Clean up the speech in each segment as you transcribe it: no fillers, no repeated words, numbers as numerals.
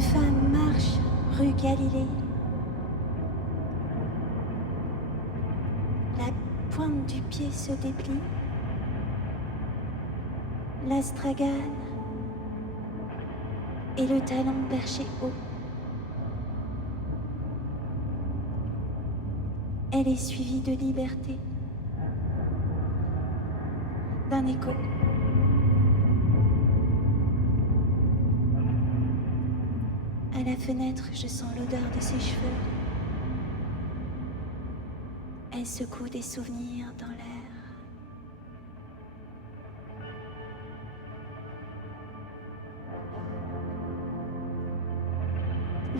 Une femme marche rue Galilée. La pointe du pied se déplie. L'astragale et le talon perché haut. Elle est suivie de liberté, d'un écho. À la fenêtre, je sens l'odeur de ses cheveux. Elle secoue des souvenirs dans l'air.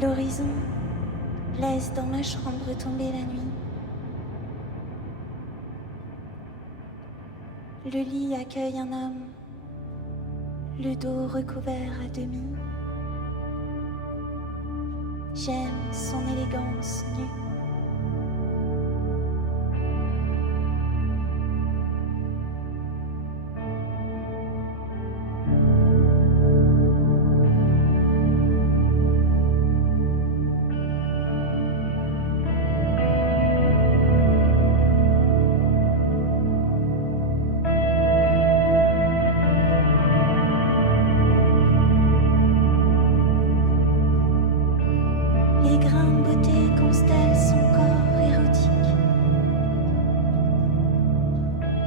L'horizon laisse dans ma chambre tomber la nuit. Le lit accueille un homme, le dos recouvert à demi. J'aime son élégance nue. Les grains de beauté constellent son corps érotique.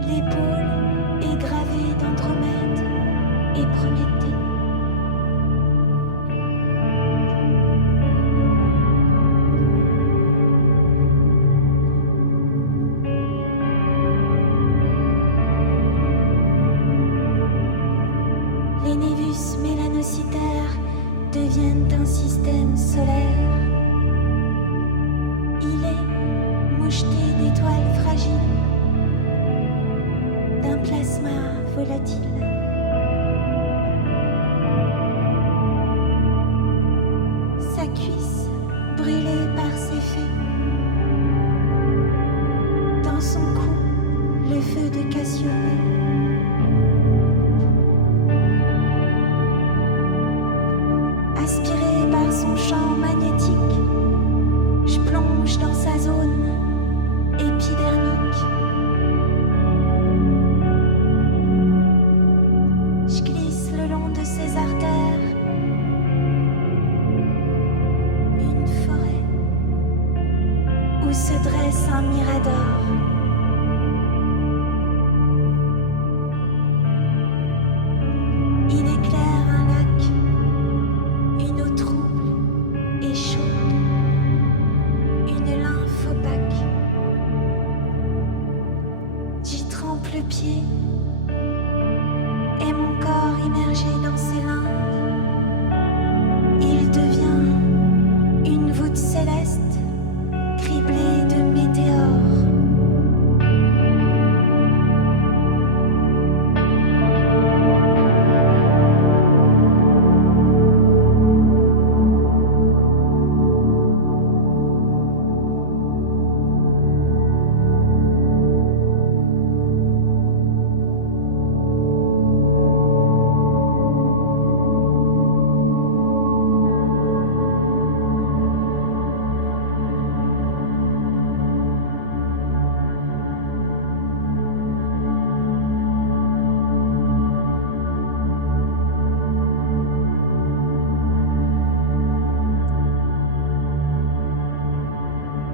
L'épaule est gravée d'Andromède et Prométhée. Les névus mélanocytaires deviennent un système solaire. Il est moucheté d'étoiles fragiles, d'un plasma volatile. Sa cuisse brûlée par ses feux. Dans son cou, le feu de Cassiopée. Aspiré par son champ magnétique, je plonge dans sa zone épidermique. Je glisse le long de ses artères. Une forêt où se dresse un mirador. Il éclaire un lac, une eau trouble et chaude. Une lymphe opaque. J'y trempe le pied et mon corps immergé dans ses limbes. Il devient une voûte céleste criblée de météores.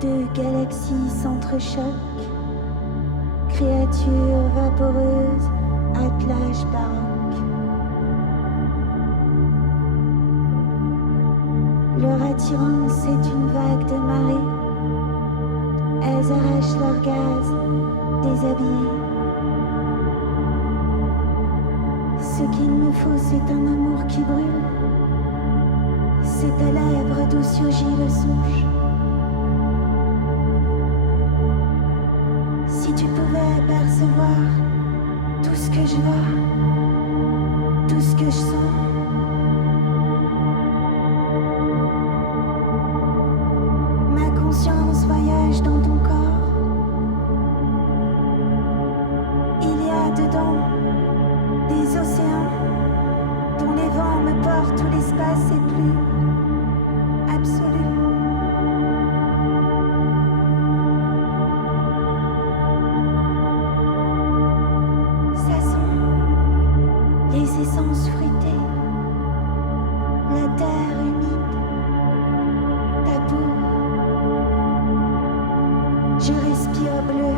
Deux galaxies s'entrechoquent, créatures vaporeuses, attelage baroque. Leur attirance est une vague de marée. Elles arrachent leur gaz, déshabillées. Ce qu'il me faut, c'est un amour qui brûle. C'est à lèvres d'où surgit le songe. Si tu pouvais percevoir tout ce que je vois, tout ce que je sens. Ma conscience voyage dans ton corps. Il y a dedans des océans dont les vents me portent où l'espace est plus. essences fruitées, la terre humide, ta peau. Je respire bleu.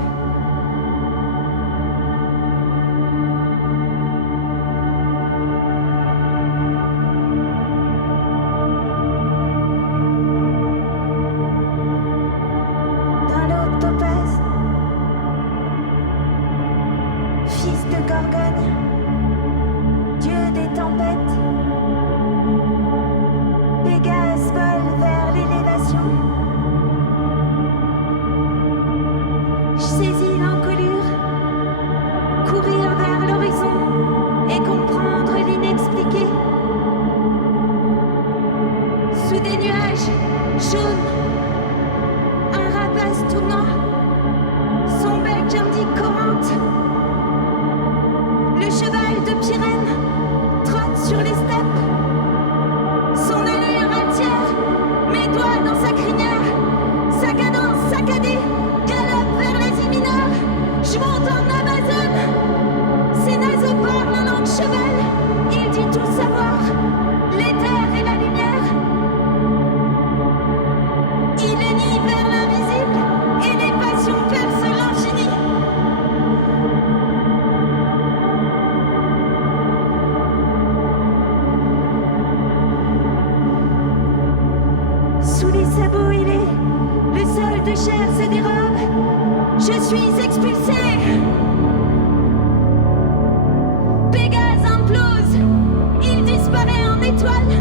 Dans l'eau topaze, fils de Gorgone, dieu des tempêtes, Pégase vole vers l'élévation. Je saisis l'encolure, courir vers l'horizon et comprendre l'inexpliqué. Sous des nuages jaunes, un rapace tournant, son bec indique Corinthe. Le cheval de Pyrène trotte sur les steppes. Son allure altière, mes doigts dans sa crinière. Sa cadence saccadée galope vers les mineurs. Je monte en Amazone. Ses naseaux parlent en langue cheval. Il dit tout savoir, l'éther et la lumière. Il hennit vers l'invisible et les passions percent l'infini. Sous les sabots ailés, le sol de chair se dérobe. Je suis expulsé. Pégase implose. Il disparaît en étoile.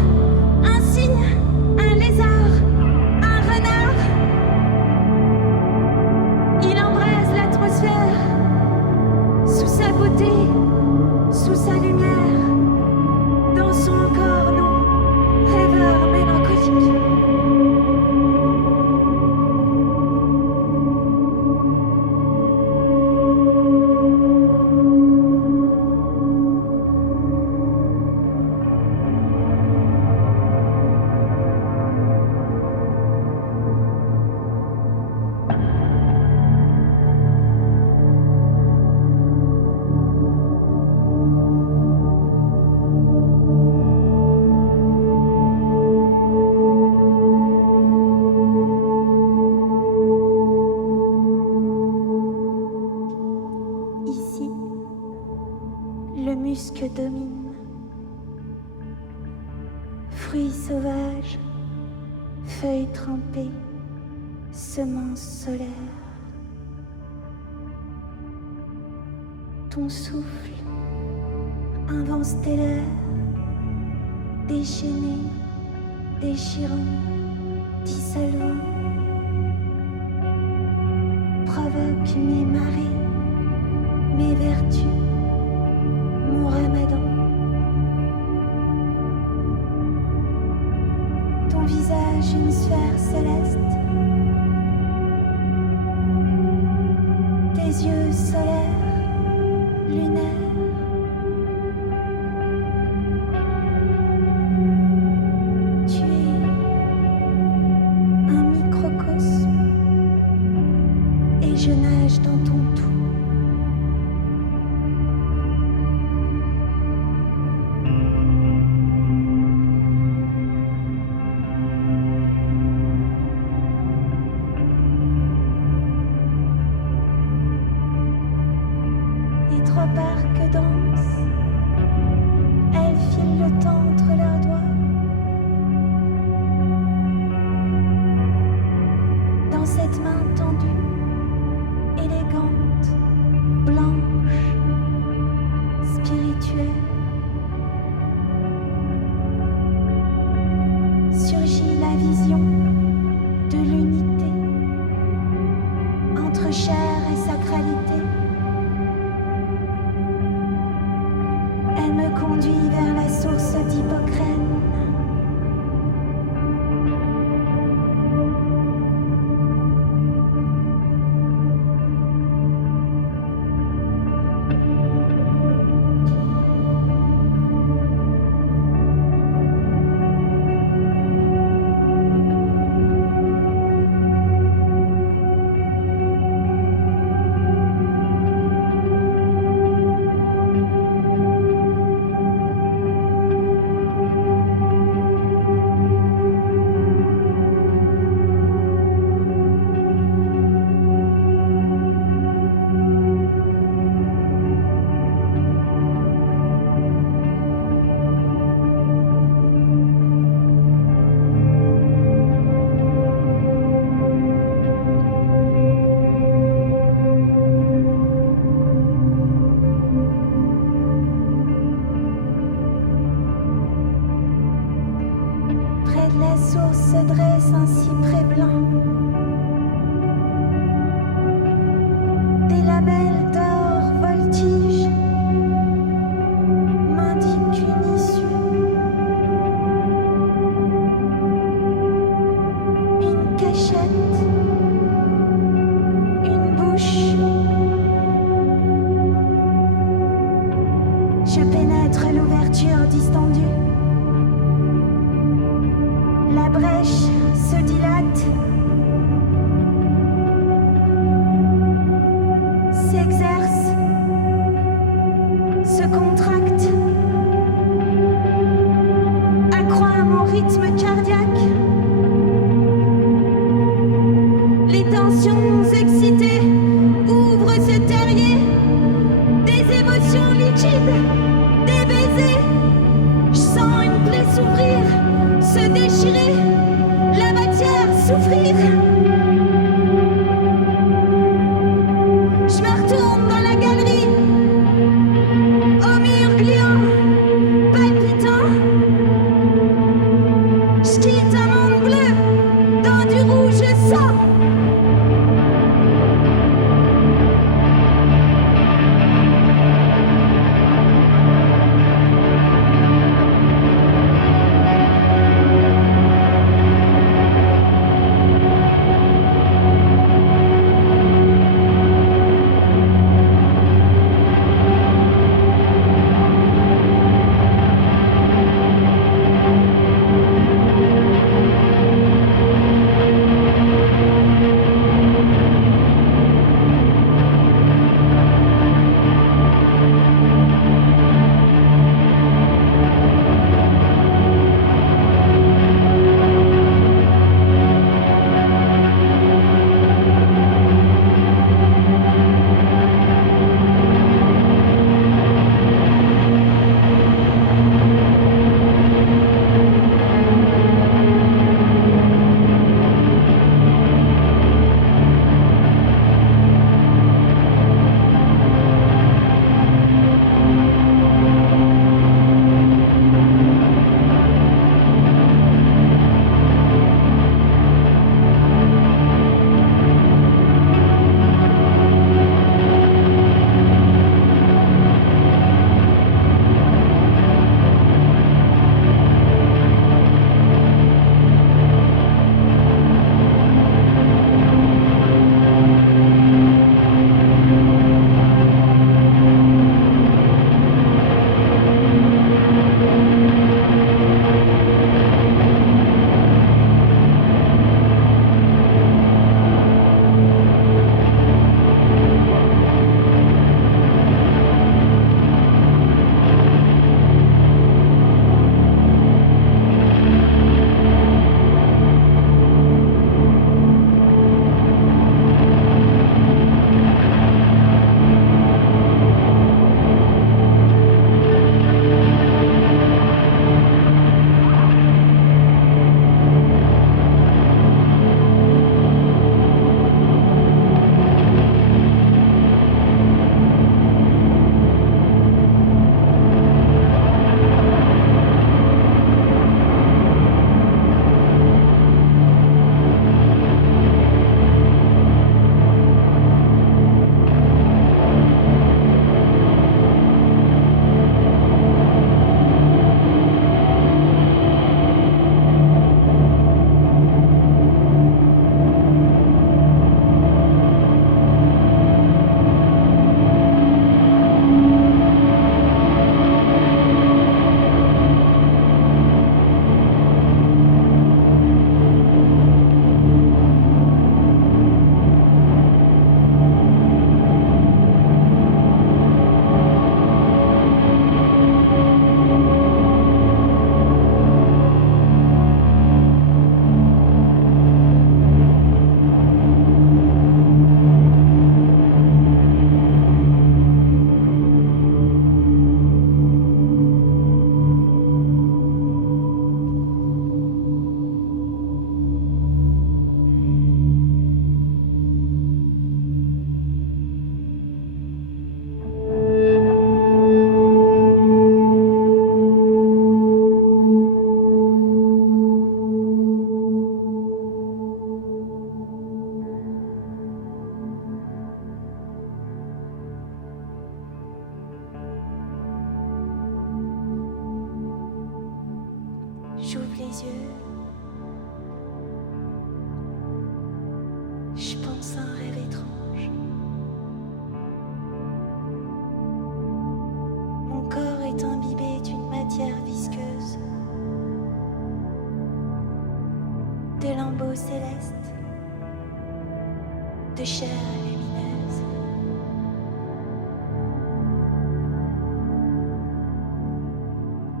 Un cygne, un lézard, un renard. Il embrase l'atmosphère. Sous sa beauté, sous sa lumière. Dans son corps, nous, rêveurs mélancoliques. Ici, le musc domine. Fruits sauvages, feuilles trempées, semences solaires. Ton souffle, un vent stellaire, déchaîné, déchirant, dissolvant, provoque mes marées, mes vertus, mon ramadan. Ton visage, une sphère céleste. Tes yeux solaires, lunaires. Tu es un microcosme et je nage dans ton tout. Les trois parcs dansent, elles filent le temps entre leurs doigts. Dans cette main tendue, élégante, blanche, spirituelle, surgit la vision de l'unité entre chair et sacralité. Elle me conduit vers la source d'Hippocrène. se dresse un cyprès blanc. Des lamelles d'or voltigent, m'indiquent une issue. Une cachette, une bouche. Je pénètre l'ouverture distendue. La brèche se dilate, s'exerce, se contracte, accroît mon rythme cardiaque. Les tensions excitées ouvrent ce terrier, des émotions liquides, des baisers. Je sens une plaie s'ouvrir, se déchirer, la matière souffrir. Je me retourne dans la galerie, au mur gluant, palpitant. Je quitte un monde les yeux, je pense à un rêve étrange. Mon corps est imbibé d'une matière visqueuse, de lambeaux célestes, de chair lumineuse.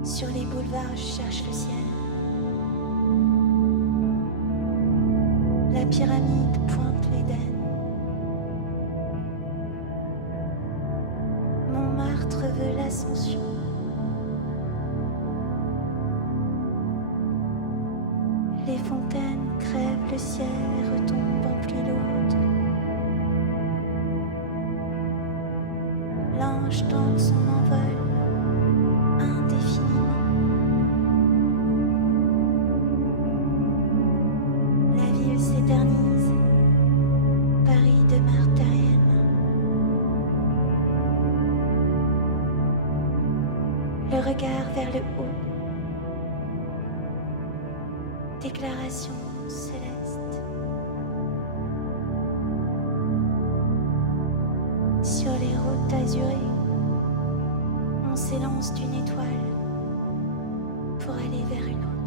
Sur les boulevards, je cherche le ciel. La pyramide pointe l'Éden. Montmartre veut l'ascension. Les fontaines crèvent le ciel et retombent en pluie lourde. L'ange tente son envol indéfiniment. La ville s'éternise, Paris demeure terrienne. Le regard vers le haut, déclaration céleste. Sur les routes azurées, on s'élance d'une étoile pour aller vers une autre.